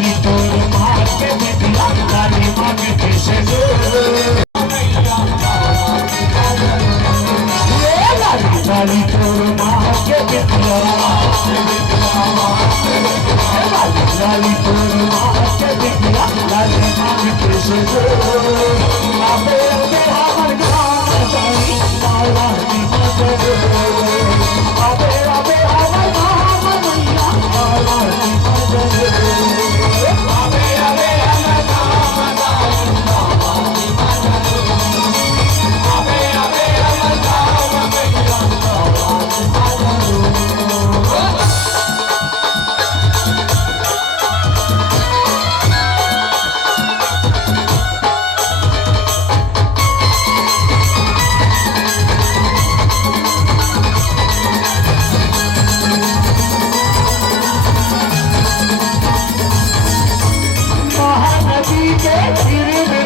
लाली तोर माँ के बिटिया लाली मांगते से लाली तोर माँ के बिटिया लाली तोर माँ के बिटिया लाली मांगते से आबे आबे हमर गाँव जाई लाला की मदद आबे आबे हमर गाँव मैया लाला की मदद आबे आबे हमर गाँव जाई लाला की मदद आबे आबे हमर गाँव मैया लाला की मदद आबे आबे हमर गाँव जाई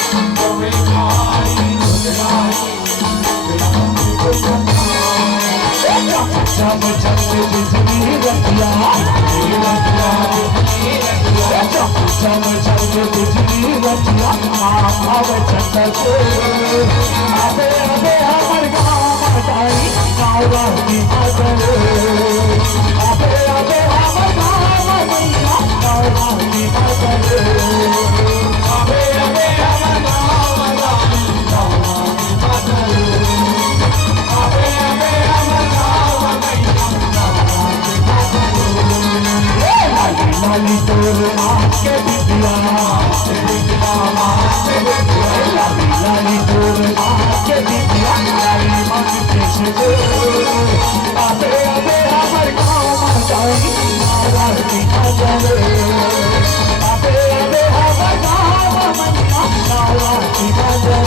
लाला की मदद आबे आबे हमर गाँव मैया लाला की मदद आबे आबे हमर गाँव जाई लाला की मदद आबे आबे हमर गाँव मैया लाला की मदद लाली लाली तोर माँ के बिटिया लाली तोर माँ के बिटिया लाली मांगते से आबे आबे हमर गाँव जाई लाला की मदद आबे आबे हमर गाँव मैया लाला की मदद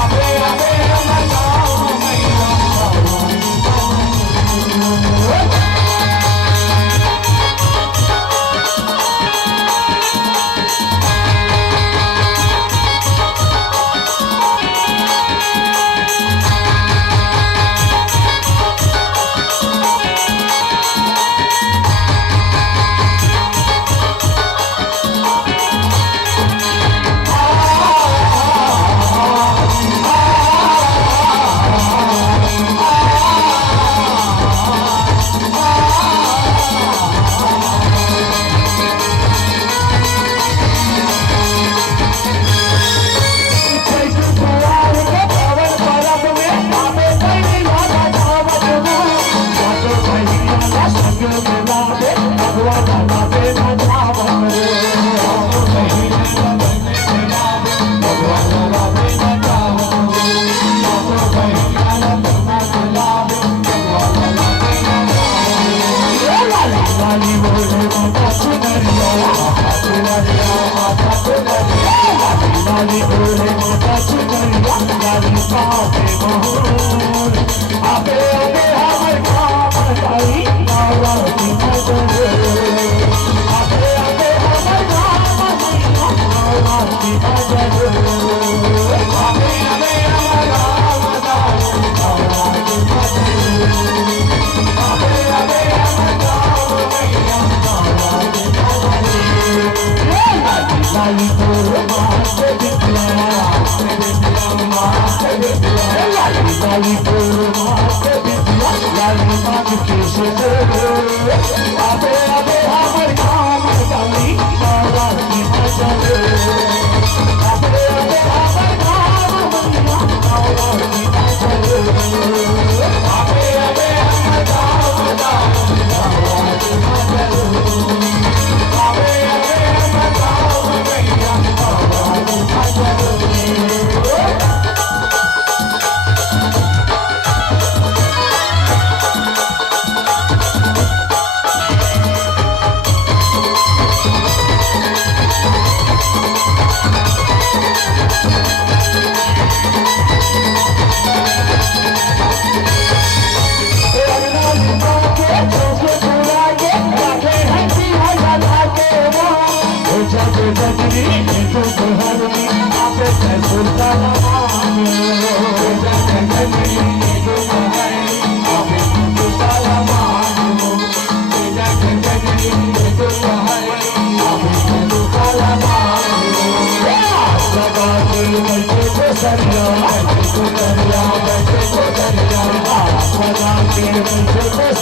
आबे आबे हमर गाँव मैया लाला की मदद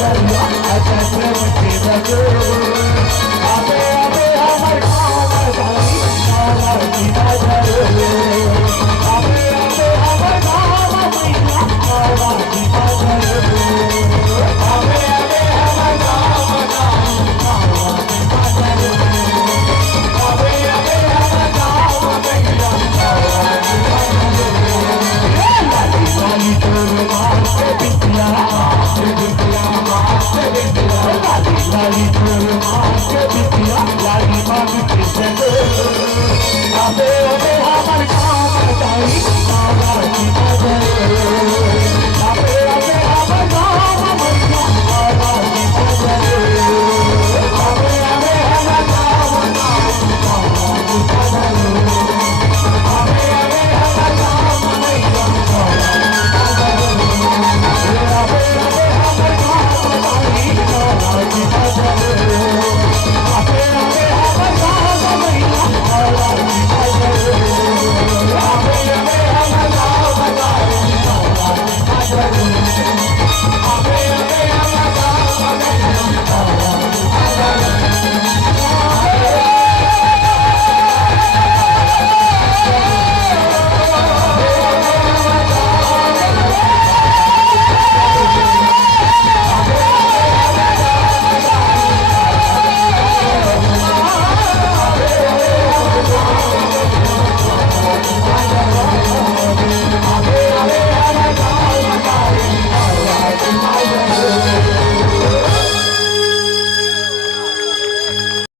सरिया चंद्र मुझे लगो आबे आबे हमर गाँव में साली नाला की नजर